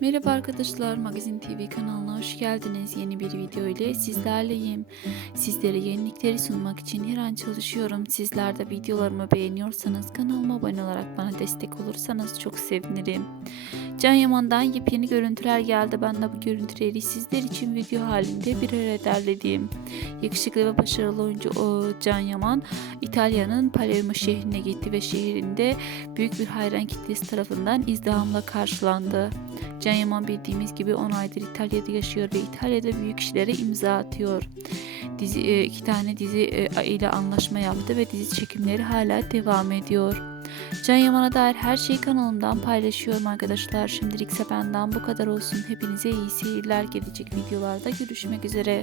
Merhaba arkadaşlar, Magazin TV kanalına hoş geldiniz. Yeni bir video ile sizlerleyim. Sizlere yenilikleri sunmak için her an çalışıyorum. Sizler de videolarımı beğeniyorsanız kanalıma abone olarak bana destek olursanız çok sevinirim. Can Yaman'dan yepyeni görüntüler geldi. Ben de bu görüntüleri sizler için video halinde bir araya derledim. Yakışıklı ve başarılı oyuncu Can Yaman, İtalya'nın Palermo şehrine gitti ve şehrinde büyük bir hayran kitlesi tarafından izdihamla karşılandı. Can Yaman bildiğimiz gibi 10 aydır İtalya'da yaşıyor ve İtalya'da büyük işlere imza atıyor. Dizi e, iki tane dizi e, ile anlaşma yaptı ve dizi çekimleri hala devam ediyor. Can Yaman'a dair her şeyi kanalımdan paylaşıyorum arkadaşlar. Şimdilik ise benden bu kadar olsun. Hepinize iyi seyirler gelecek videolarda görüşmek üzere.